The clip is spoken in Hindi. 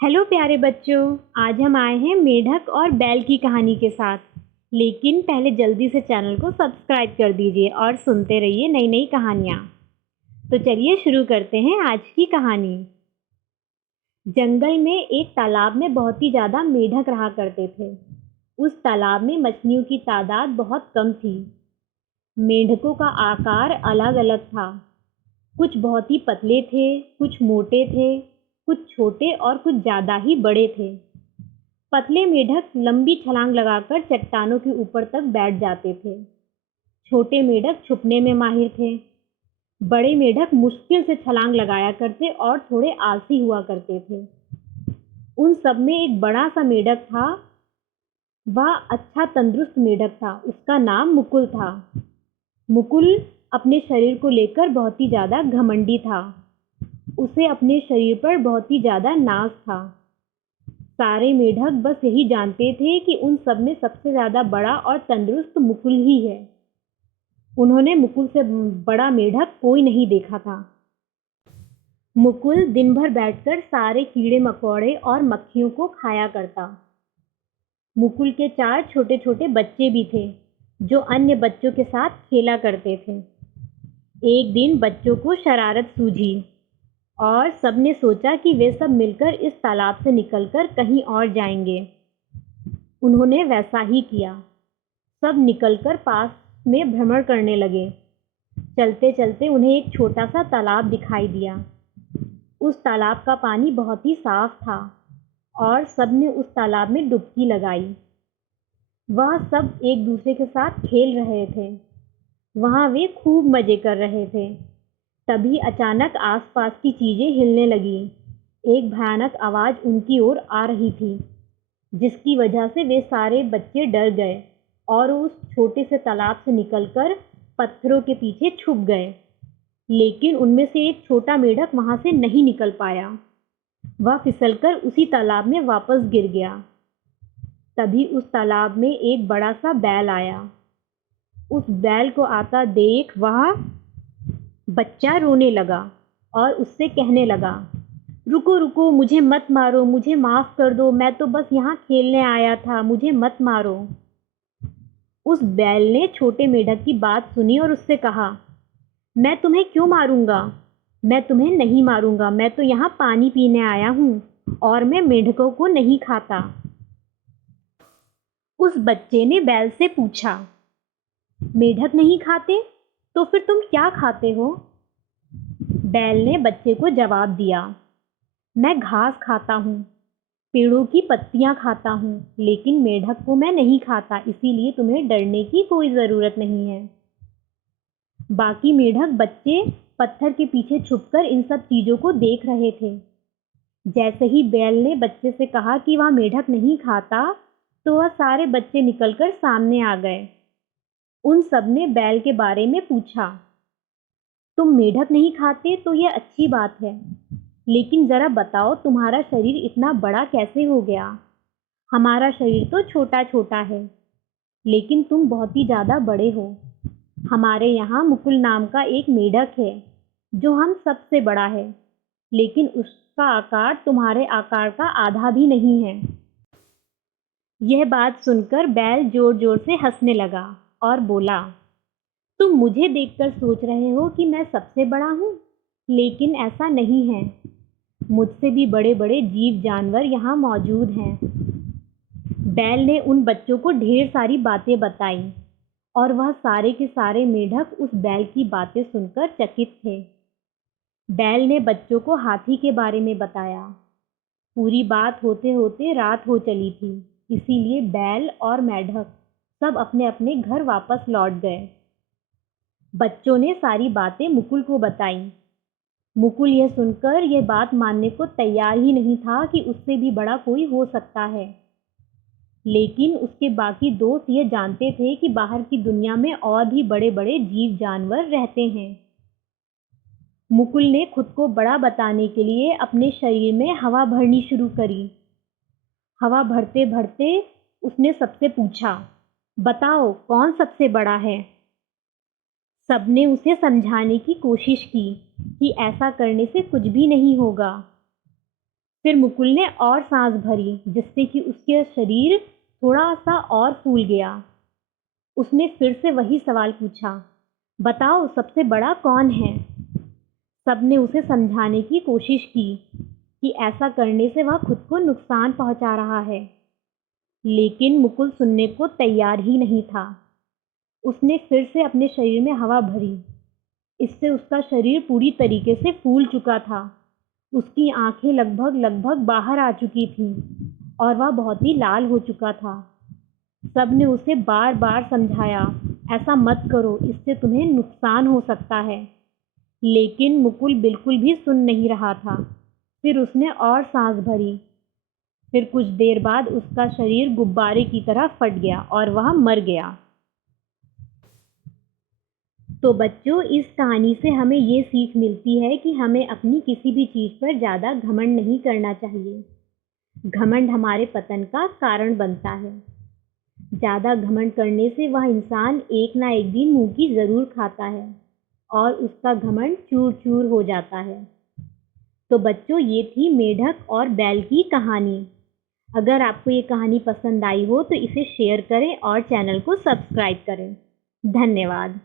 हेलो प्यारे बच्चों। आज हम आए हैं मेढक और बैल की कहानी के साथ। लेकिन पहले जल्दी से चैनल को सब्सक्राइब कर दीजिए और सुनते रहिए नई नई कहानियाँ। तो चलिए शुरू करते हैं आज की कहानी। जंगल में एक तालाब में बहुत ही ज़्यादा मेढक रहा करते थे। उस तालाब में मछलियों की तादाद बहुत कम थी। मेढकों का आकार अलग अलग था। कुछ बहुत ही पतले थे, कुछ मोटे थे, कुछ छोटे और कुछ ज़्यादा ही बड़े थे। पतले मेढक लंबी छलांग लगाकर चट्टानों के ऊपर तक बैठ जाते थे। छोटे मेढक छुपने में माहिर थे। बड़े मेढक मुश्किल से छलांग लगाया करते और थोड़े आलसी हुआ करते थे। उन सब में एक बड़ा सा मेढक था। वह अच्छा तंदुरुस्त मेढक था। उसका नाम मुकुल था। मुकुल अपने शरीर को लेकर बहुत ही ज़्यादा घमंडी था। उसे अपने शरीर पर बहुत ही ज़्यादा नाज था। सारे मेढक बस यही जानते थे कि उन सब में सबसे ज़्यादा बड़ा और तंदुरुस्त मुकुल ही है। उन्होंने मुकुल से बड़ा मेढक कोई नहीं देखा था। मुकुल दिन भर बैठकर सारे कीड़े मकोड़े और मक्खियों को खाया करता। मुकुल के 4 छोटे छोटे बच्चे भी थे जो अन्य बच्चों के साथ खेला करते थे। एक दिन बच्चों को शरारत सूझी और सबने सोचा कि वे सब मिलकर इस तालाब से निकलकर कहीं और जाएंगे। उन्होंने वैसा ही किया। सब निकलकर पास में भ्रमण करने लगे। चलते चलते उन्हें एक छोटा सा तालाब दिखाई दिया। उस तालाब का पानी बहुत ही साफ था और सबने उस तालाब में डुबकी लगाई। वह सब एक दूसरे के साथ खेल रहे थे। वहाँ वे खूब मज़े कर रहे थे। तभी अचानक आसपास की चीज़ें हिलने लगीं। एक भयानक आवाज़ उनकी ओर आ रही थी, जिसकी वजह से वे सारे बच्चे डर गए और उस छोटे से तालाब से निकलकर पत्थरों के पीछे छुप गए। लेकिन उनमें से एक छोटा मेढक वहाँ से नहीं निकल पाया। वह फिसलकर उसी तालाब में वापस गिर गया। तभी उस तालाब में एक बड़ा सा बैल आया। उस बैल को आता देख वह बच्चा रोने लगा और उससे कहने लगा, रुको रुको, मुझे मत मारो, मुझे माफ़ कर दो, मैं तो बस यहाँ खेलने आया था, मुझे मत मारो। उस बैल ने छोटे मेढक की बात सुनी और उससे कहा, मैं तुम्हें क्यों मारूंगा? मैं तुम्हें नहीं मारूंगा, मैं तो यहाँ पानी पीने आया हूँ और मैं मेढकों को नहीं खाता। उस बच्चे ने बैल से पूछा, मेढक नहीं खाते तो फिर तुम क्या खाते हो? बैल ने बच्चे को जवाब दिया, मैं घास खाता हूँ, पेड़ों की पत्तियाँ खाता हूँ, लेकिन मेढक को मैं नहीं खाता, इसीलिए तुम्हें डरने की कोई ज़रूरत नहीं है। बाकी मेढक बच्चे पत्थर के पीछे छुपकर इन सब चीज़ों को देख रहे थे। जैसे ही बैल ने बच्चे से कहा कि वह मेढक नहीं खाता, तो वह सारे बच्चे निकलकर सामने आ गए। उन सब ने बैल के बारे में पूछा, तुम मेढक नहीं खाते तो यह अच्छी बात है, लेकिन ज़रा बताओ तुम्हारा शरीर इतना बड़ा कैसे हो गया? हमारा शरीर तो छोटा छोटा है, लेकिन तुम बहुत ही ज़्यादा बड़े हो। हमारे यहाँ मुकुल नाम का एक मेढक है जो हम सबसे बड़ा है, लेकिन उसका आकार तुम्हारे आकार का आधा भी नहीं है। यह बात सुनकर बैल जोर जोर से हंसने लगा और बोला, तुम मुझे देखकर सोच रहे हो कि मैं सबसे बड़ा हूँ, लेकिन ऐसा नहीं है। मुझसे भी बड़े बड़े जीव जानवर यहाँ मौजूद हैं। बैल ने उन बच्चों को ढेर सारी बातें बताई और वह सारे के सारे मेढक उस बैल की बातें सुनकर चकित थे। बैल ने बच्चों को हाथी के बारे में बताया। पूरी बात होते होते रात हो चली थी, इसीलिए बैल और मेढक सब अपने अपने घर वापस लौट गए। बच्चों ने सारी बातें मुकुल को बताई। मुकुल यह सुनकर यह बात मानने को तैयार ही नहीं था कि उससे भी बड़ा कोई हो सकता है। लेकिन उसके बाकी दोस्त यह जानते थे कि बाहर की दुनिया में और भी बड़े बड़े जीव जानवर रहते हैं। मुकुल ने खुद को बड़ा बताने के लिए अपने शरीर में हवा भरनी शुरू करी। हवा भरते भरते उसने सबसे पूछा, बताओ कौन सबसे बड़ा है? सबने उसे समझाने की कोशिश की कि ऐसा करने से कुछ भी नहीं होगा। फिर मुकुल ने और सांस भरी, जिससे कि उसका शरीर थोड़ा सा और फूल गया। उसने फिर से वही सवाल पूछा, बताओ सबसे बड़ा कौन है? सबने उसे समझाने की कोशिश की कि ऐसा करने से वह खुद को नुकसान पहुंचा रहा है, लेकिन मुकुल सुनने को तैयार ही नहीं था। उसने फिर से अपने शरीर में हवा भरी। इससे उसका शरीर पूरी तरीके से फूल चुका था। उसकी आंखें लगभग लगभग बाहर आ चुकी थीं और वह बहुत ही लाल हो चुका था। सबने उसे बार बार समझाया, ऐसा मत करो, इससे तुम्हें नुकसान हो सकता है, लेकिन मुकुल बिल्कुल भी सुन नहीं रहा था। फिर उसने और सांस भरी। फिर कुछ देर बाद उसका शरीर गुब्बारे की तरह फट गया और वह मर गया। तो बच्चों, इस कहानी से हमें ये सीख मिलती है कि हमें अपनी किसी भी चीज़ पर ज़्यादा घमंड नहीं करना चाहिए। घमंड हमारे पतन का कारण बनता है। ज़्यादा घमंड करने से वह इंसान एक ना एक दिन मुंह की ज़रूर खाता है और उसका घमंड चूर चूर हो जाता है। तो बच्चों, ये थी मेढक और बैल की कहानी। अगर आपको ये कहानी पसंद आई हो तो इसे शेयर करें और चैनल को सब्सक्राइब करें। धन्यवाद।